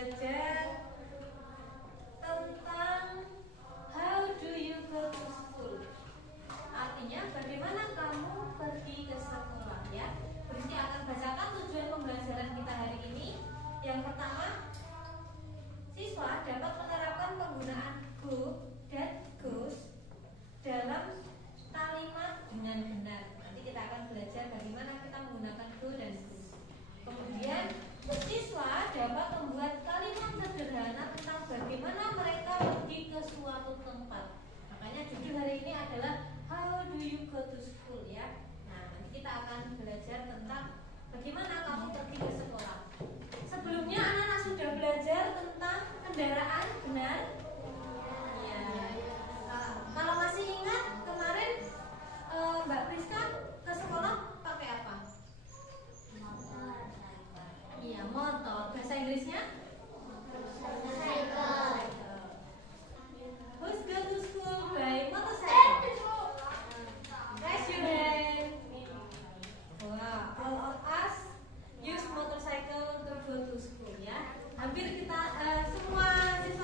belajar tentang how do you go to school. Artinya bagaimana kamu pergi ke sekolah ya. Rizky akan bacakan tujuan pembelajaran kita hari ini. Yang pertama, siswa dapat menerapkan penggunaan go dan goes dalam kalimat dengan benar. Nanti kita akan belajar bagaimana kita menggunakan go dan goes. Kemudian siswa dapat membuat kalimat sederhana tentang bagaimana mereka pergi ke suatu tempat. Makanya judul hari ini adalah how do you go to school ya. Nah, nanti kita akan belajar tentang bagaimana kamu pergi ke sekolah. Sebelumnya anak-anak sudah belajar tentang kendaraan, benar? Ya. Kalau masih ingat kemarin Mbak Priska ke sekolah pakai apa? Iya, motor. Bahasa Inggrisnya? Motorcycle. Who's go to school by motorcycle? Raise your hand. Wow, all of us use motorcycle to go to school ya. Hampir kita semua siswa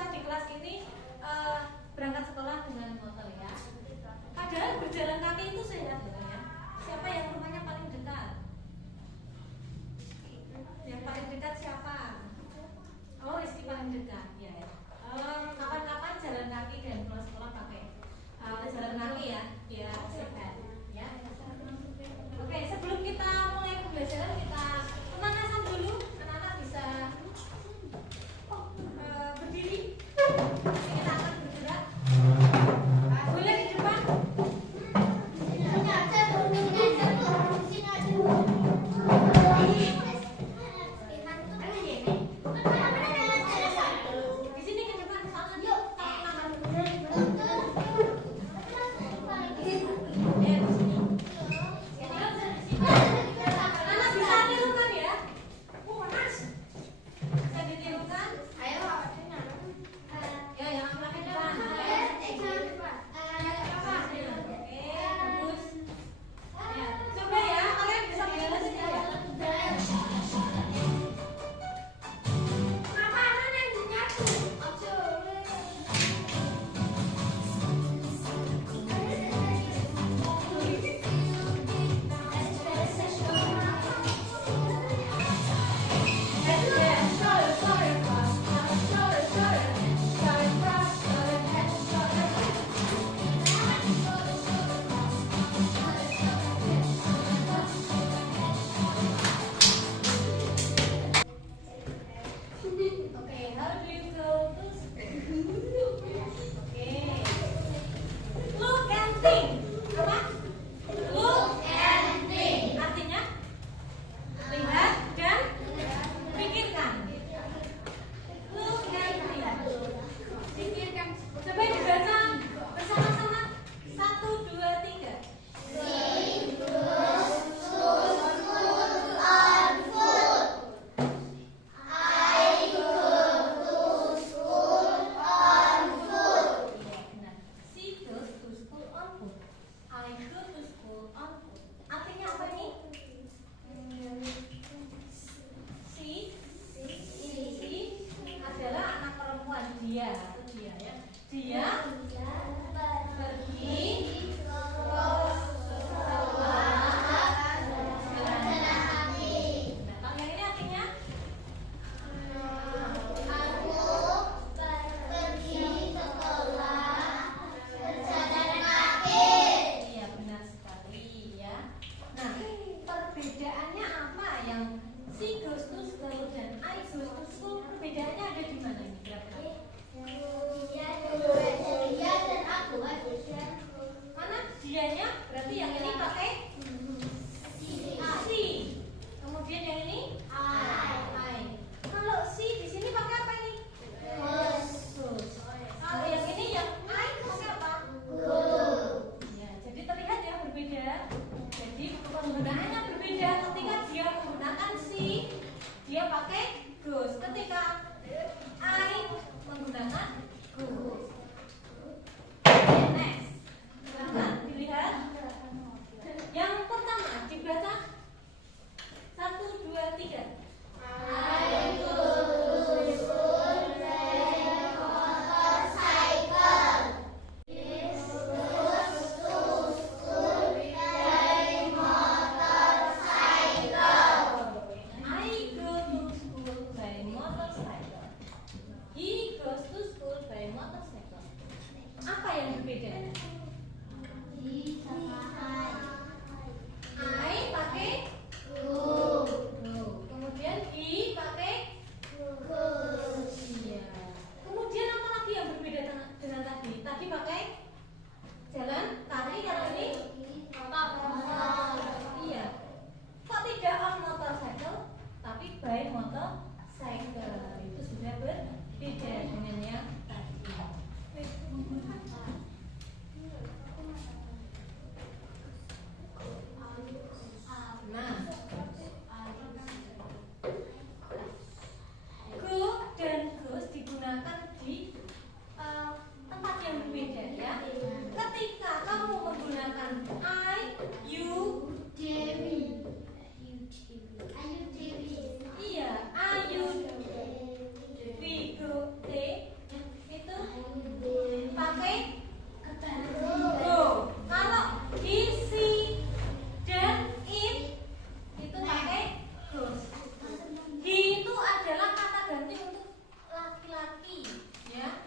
kaki, ya.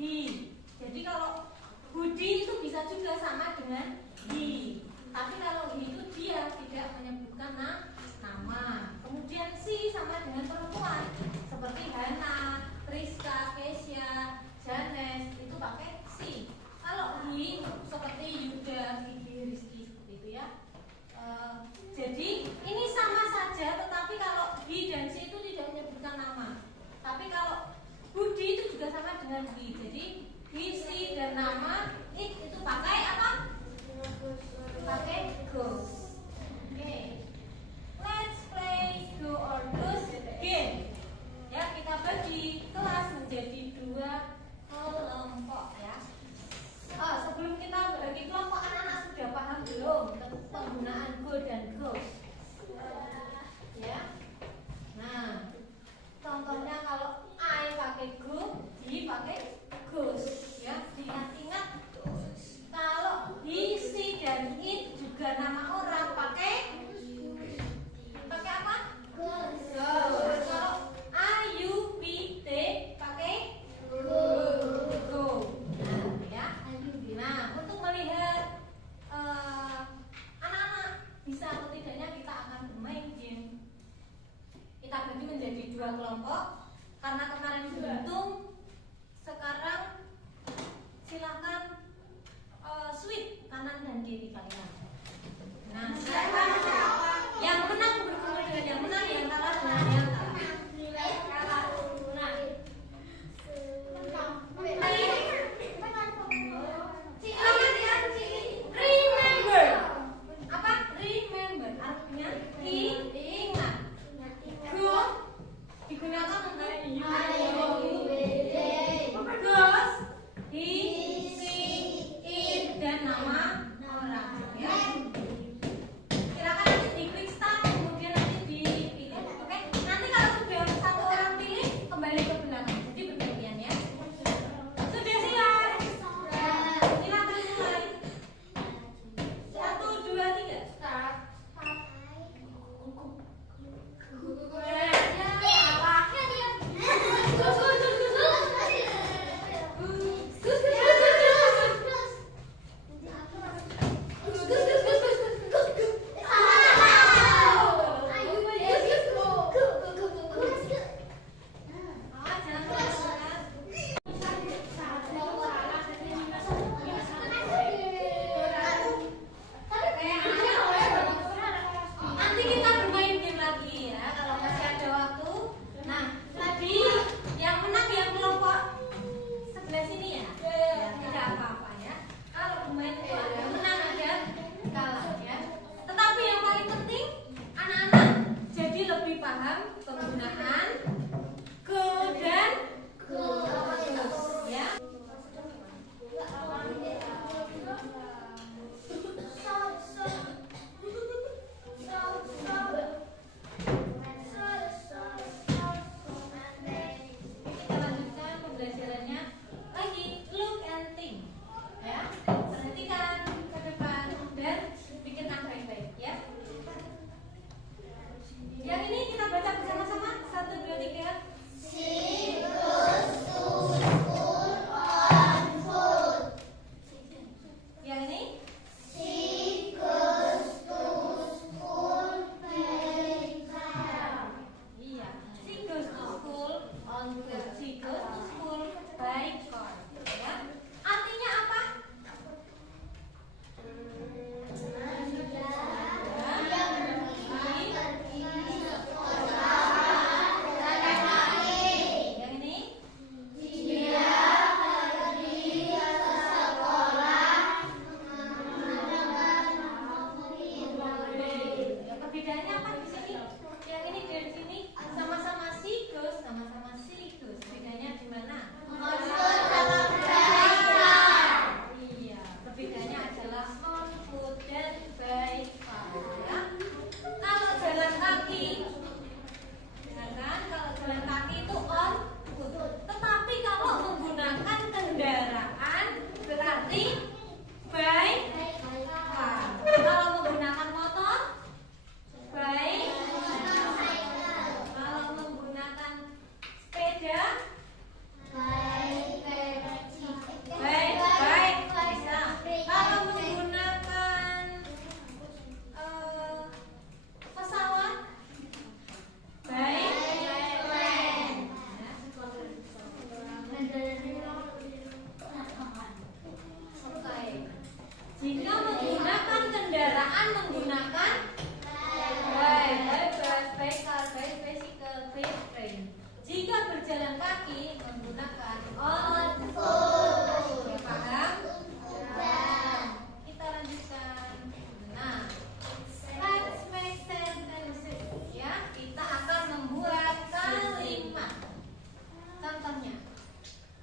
He. Jadi kalau Budi itu bisa juga sama dengan he. Tapi kalau he itu dia tidak menyebutkan nama. Kemudian si sama dengan perempuan seperti Hana, Priska, Kesya, Janes itu pakai si. Kalau he seperti Yuda, Vicky, Rizky seperti itu ya. Jadi ini sama saja, tetapi kalau he dan si itu tidak menyebutkan nama. Tapi kalau Budi itu juga sama dengan he. Jadi he, si dan nama it itu pakai apa? Pakai goes. Oke. Let's play go or goes game. Ya, kita bagi kelas menjadi 2 kelompok ya. Sebelum kita bagi kelompok, anak-anak sudah paham belum penggunaan go dan goes? Ya. Nah, contohnya kalau I pakai go, he pakai goes. Ya, ingat-ingat. Kalau he, she dan it juga nama orang pakai apa? Goes. Kalau I, you, we, they pakai go. Nah, ya. Nah, untuk melihat anak-anak bisa atau tidaknya kita akan bermain game. Kita bagi menjadi 2 kelompok. Karena kemarin beruntung, sekarang silakan switch kanan dan kiri kalian. Nah, silakan yang menang berkumpul dengan yang menang, yang kalah dengan yang kalah. Remember. Apa? Remember. Artinya ingat. Go digunakan untuk goes, he, she, it dan nama orang. Ya. Silakan nanti di quick start, kemudian nanti dipilih. Oke? Nanti kalau sudah satu orang pilih, kembali ke belakang. Jadi bergantian ya. Sudah siap? Silakan mulai. 1, 2, 3. Start. Nanti kita bermain game lagi ya, kalau masih ada waktu. Nah, tadi yang menang yang kelompok sebelah sini ya, tidak apa-apa ya. Kalau bermain itu ada menang ada kalah ya. Tetapi yang paling penting anak-anak jadi lebih paham penggunaan go dan goes ya. Kita lanjutkan pembelajarannya lagi. Look and think ya. Perhatikan ke depan dan pikirkan baik-baik ya. Yang ini kita baca bersama-sama. 1, 2, 3. Yang ini iya. She goes to school on foot. She goes to school by car. Ya. Artinya apa? Yang ini perbedaannya apa di sini? Yang ini dari sini sama-sama she goes, sama-sama she goes. kaki menggunakan on foot. Ya, paham? Kita lanjutkan. Nah, let's make sentences. Ya, kita akan membuat kalimat. Contohnya,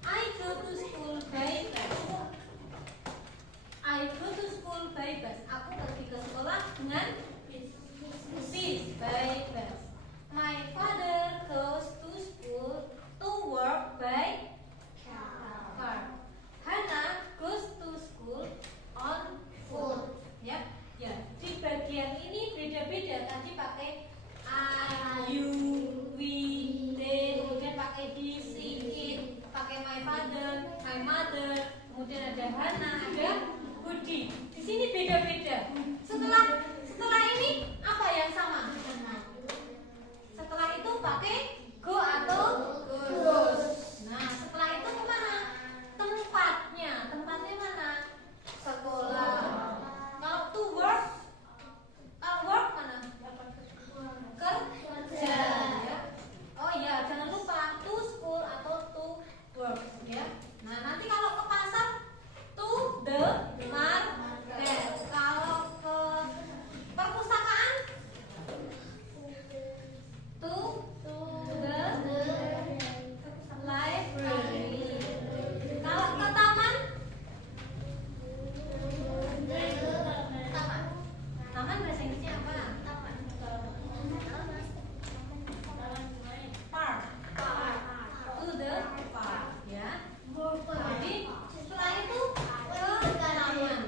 I go to school by bus. I go to school by bus. Aku pergi ke sekolah dengan bis, by bus. My father goes to school to work by car. Hannah goes to school on foot. Ya, ya. Di bagian ini beda-beda. Tadi pakai I, you, we, they, kemudian pakai he, she, it, pakai my father, my mother, kemudian ada Hannah, ada Budi. Di sini beda-beda. Setelah ini apa yang sama? Setelah itu pakai go atau goes. Nah, setelah itu kemana? Tempatnya mana? Sekolah. Kalau to work, mana? Kerja. Ya. Oh iya, jangan lupa to school atau to work. Ya. Nah, nanti kalau ke pasar to the market. Kalau ke perpustakaan to the library. Kalau ke taman, taman bahasa Inggrisnya apa? Park. To the park, ya. Jadi setelah itu ke taman.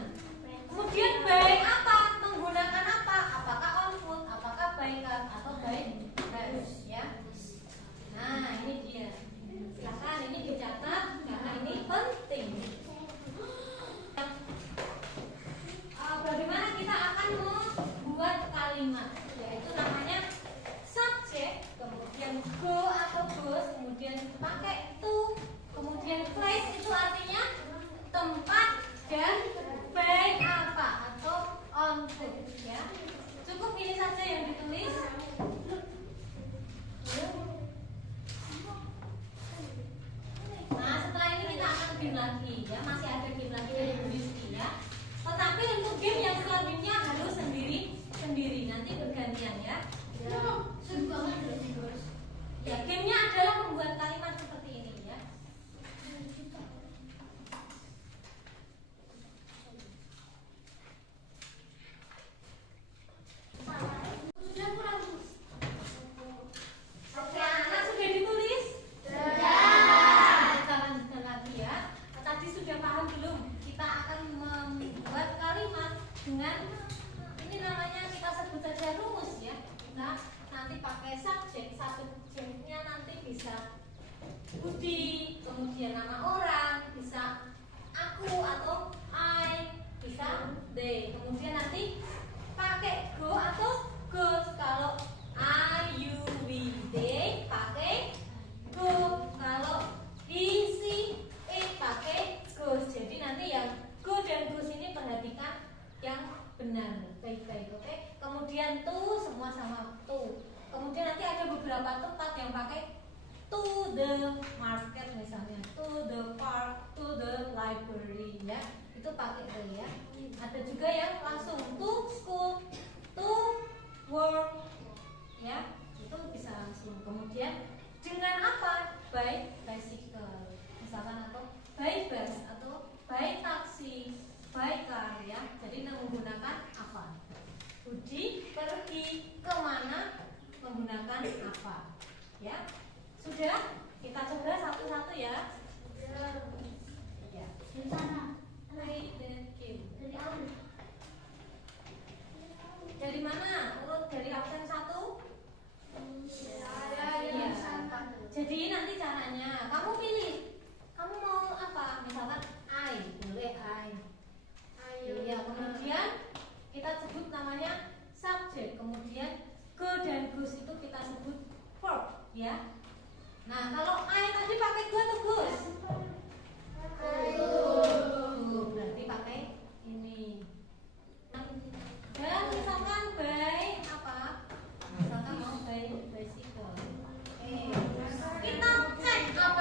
Kemudian by apa? Menggunakan apa? Apakah on foot, apakah by car atau by bus, ya. Nah, ini dia. Silakan ini dicatat karena ini penting. Bagaimana kita akan membuat kalimat, yaitu namanya subjek, kemudian go atau goes, kemudian pakai to, kemudian place itu artinya tempat, dan by apa atau on foot, ya. Cukup ini saja yang ditulis. Nah, setelah ini kita akan game lagi, ya. Masih ada game lagi dari Bu Rizky, ya. Tetapi untuk game yang selanjutnya harus sendiri, nanti bergantian, ya. Ya, gamenya adalah membuat kalimat seperti ini, ya. Sudah kurang? Oke, anak sudah ditulis? Kita lanjutkan lagi, ya. Tadi sudah paham belum? Kita akan membuat kalimat dengan ini namanya kita sebut saja rumus, ya. Kita nanti pakai subjeknya nanti bisa Budi, kemudian nama orang, bisa aku atau I, bisa they. Kemudian nanti pakai go atau goes. Kalau I, you, we, they pakai go. Kalau he, she, it pakai goes. Jadi nanti yang go dan goes ini perhatikan yang benar, baik-baik, oke? Kemudian to, semua sama to. Kemudian nanti ada beberapa tempat yang pakai to the market misalnya, to the park, to the library, ya. Itu pakai the, ya. Ada juga yang langsung to school, to work, ya. Itu bisa langsung. Kemudian dengan apa? By bicycle, misalkan, atau by bus, atau by taxi, by car, ya. Jadi menggunakan apa? Budi pergi kemana menggunakan apa? Ya, sudah? Kita coba satu-satu, ya. Ya. Play the game. Dari mana? Urut dari absen 1? Iya. Jadi nanti caranya kamu pilih. Kamu mau apa? Misalkan I, boleh I. Iya, kemudian kita sebut namanya subjek, kemudian go dan goes itu kita sebut verb, ya. Nah, kalau I tadi pakai go atau goes? Go, berarti pakai ini. Dan misalkan by apa? Misalkan mau by bicycle. Oke. Kita cek apa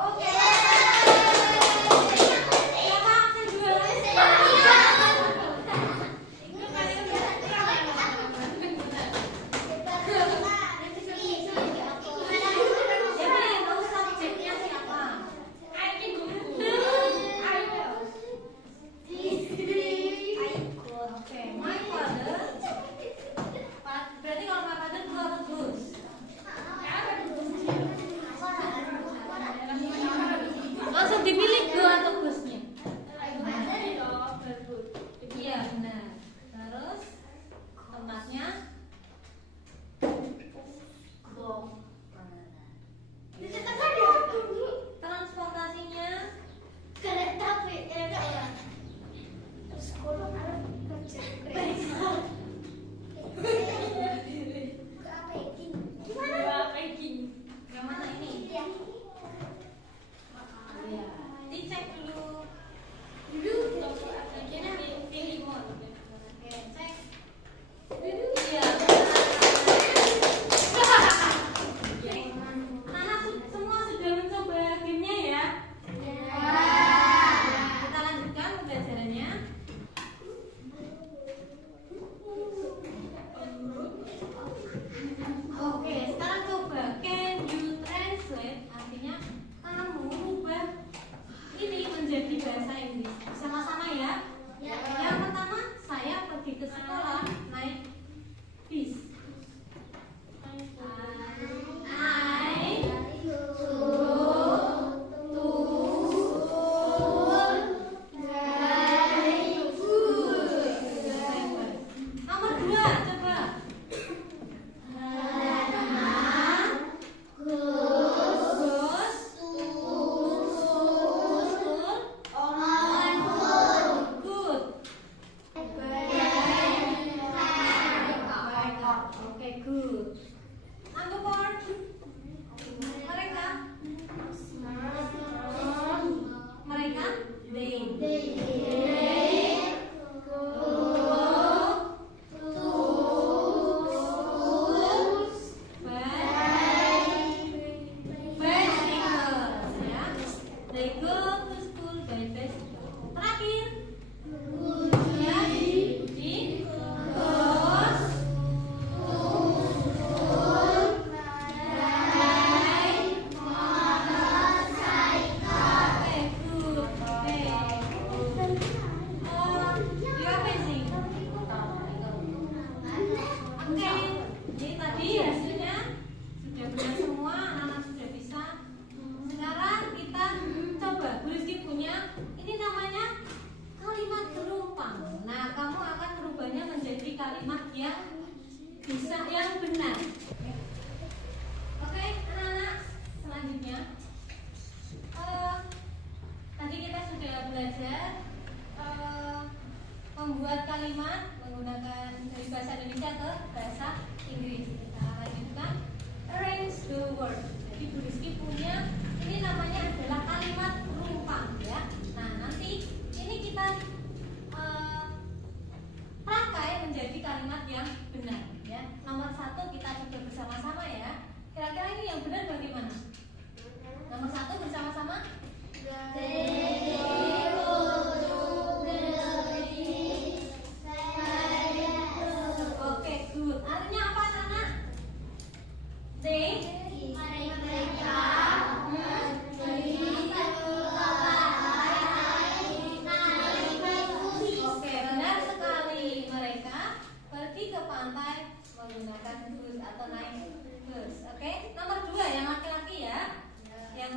Oke. Siapa absen 2? Jadi tahu subjeknya siapa? Oke, my father. Berarti kalau my father go atau goes? Langsung dipilih go atau goes-nya? Iya benar. Terus tempatnya transportasinya yang mana ini? Iya. Dicek dulu. Oke, cek. Iya. Anak semua sudah mencoba gamenya ya? Kita lanjutkan pembelajarannya. Oke, sekarang coba can you translate, artinya kamu ubah ini menjadi bahasa Inggris. Sama-sama ya. Yang pertama, saya pergi ke sekolah naik bis. I Nomor 2, coba. Okay, good. Number 4. Mereka they go to school by bicycle. Terakhir, ya, di goes jadi tadi hasilnya sudah benar semua, anak-anak sudah bisa. Sekarang kita coba, Bu Rizky punya, ini namanya kalimat berumpang. Nah, kamu akan merubahnya menjadi kalimat yang bisa, yang benar. Oke, anak-anak, selanjutnya tadi kita sudah belajar membuat kalimat menggunakan dari bahasa Indonesia ke bahasa Inggris. Kita lanjutkan arrange the word. Jadi Bu Rizky punya, ini namanya adalah kalimat berumpang ya. Nah, nanti ini kita pakai menjadi kalimat yang benar ya. Nomor 1 kita coba bersama-sama ya. Kira-kira ini yang benar bagaimana? Nomor 1 bersama-sama. Oke, good. Artinya apa, anak-anak? Oke, benar sekali. Mereka pergi ke pantai menggunakan bus atau naik bus. Oke, nomor 2 yang laki-laki ya. Yang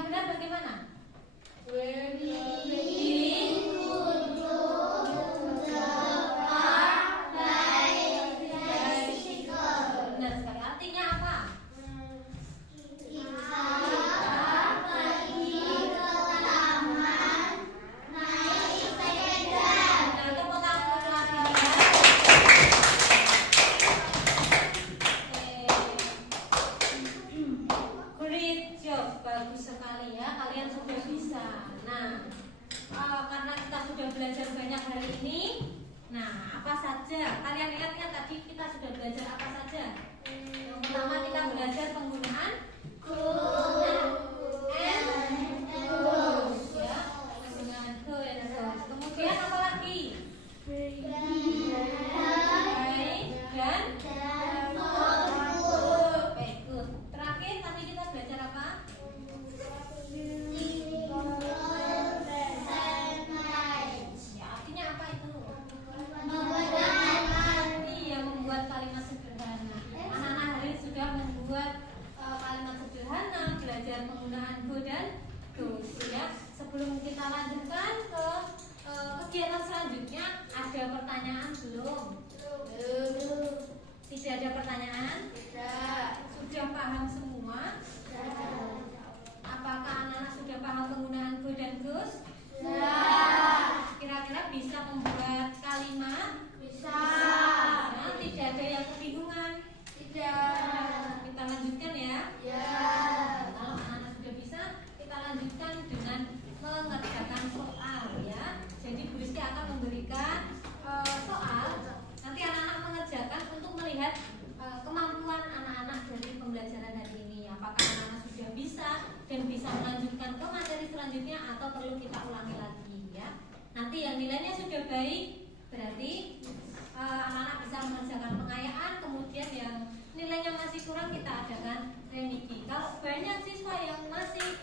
Yang benar bagaimana? Benar sekali. Artinya apa? Great job, bagus sekali ya, kalian sudah bisa. Nah, karena kita sudah belajar banyak hari ini, nah apa saja? Kalian ingat-ingat tadi kita sudah belajar apa saja? Yang pertama kita belajar penggunaan go and goes, ya, penggunaan go and goes. Kemudian apa lagi? Baik dan baik, good. Terakhir tadi kita belajar apa? Ya, artinya apa itu? Iya, membuat kalimat sederhana. Anak-anak hari ini sudah membuat kalimat sederhana, belajar penggunaan go dan goes, ya. Sebelum kita lanjutkan ke kegiatan selanjutnya, ada pertanyaan belum? Tidak ada pertanyaan? Tidak. Sudah paham semua? Tidak. Apakah anak-anak sudah paham penggunaan go dan goes? Sudah. Kira-kira bisa membuat kalimat? Bisa. Nah, tidak ada yang kebingungan? Tidak. Kita lanjutkan ya? Ya. Kalau anak-anak sudah bisa, kita lanjutkan dengan mengerjakan soal, ya. Jadi Bu Rizky akan memberikan soal. Nanti anak-anak mengerjakan untuk melihat kemampuan anak-anak dari pembelajaran hari ini. Apakah anak-anak sudah bisa dan bisa melanjutkan ke materi selanjutnya atau perlu kita ulangi lagi, ya. Nanti yang nilainya sudah baik berarti anak-anak bisa mengerjakan pengayaan. Kemudian yang nilainya masih kurang kita adakan remedi. Kalau banyak siswa yang masih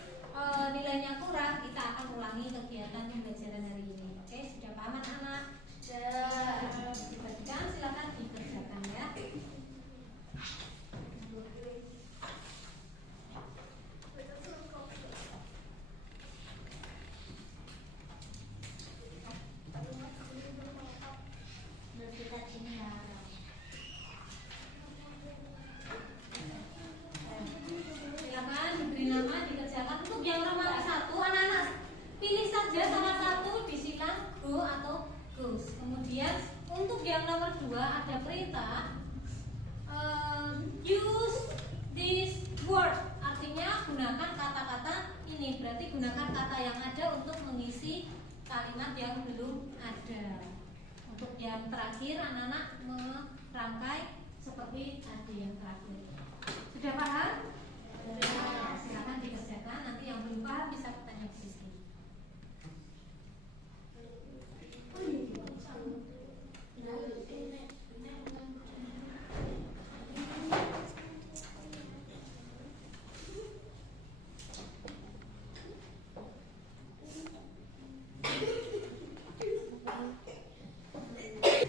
nilainya kurang, kita akan ulangi kegiatan pembelajaran hari ini. Oke, sudah paham anak-anak? Sudah. Dibagikan, silakan dikerjakan ya. Silakan diberi nama, dikerjakan. Untuk yang nomor 1, anak-anak pilih saja salah satu, disilang go atau goes. Kemudian untuk yang nomor 2 ada perintah use this word, artinya gunakan kata-kata ini. Berarti gunakan kata yang ada untuk mengisi kalimat yang belum ada. Untuk yang terakhir anak-anak merangkai seperti tadi yang terakhir. Sudah paham? Sudah. Silakan dikerjakan. Nanti yang belum paham bisa bertanya di sini.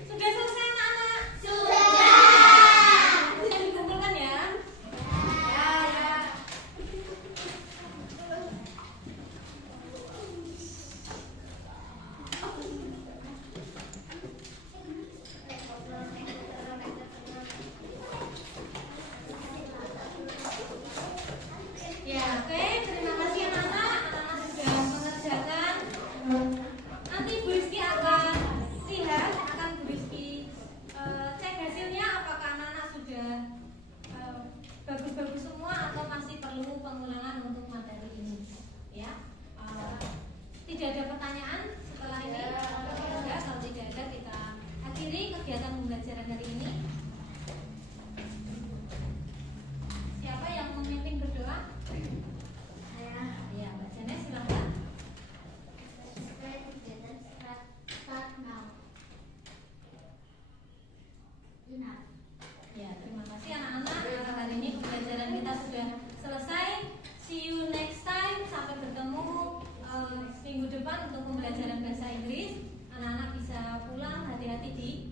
Sudah selesai anak-anak? Sudah. Bisa dikumpulkan ya? Ya, ya. Ya, oke. Terima kasih anak-anak. Anak-anak sudah mengerjakan. Nanti Bu Rizky akan lihat, akan Bu Rizky cek hasilnya apakah anak-anak sudah bagus-bagus semua atau masih perlu pengulangan untuk materi ini. Ya, tidak ada pertanyaan setelah ini. Ya, kalau tidak ada kita akhiri kegiatan pembelajaran hari ini. Siapa yang memimpin berdoa? Ya, Mbak Janes silakan. Ya, terima kasih anak-anak. Hari ini pembelajaran kita sudah selesai. See you next time. Sampai bertemu minggu depan untuk pembelajaran bahasa Inggris. Anak-anak bisa pulang, hati-hati di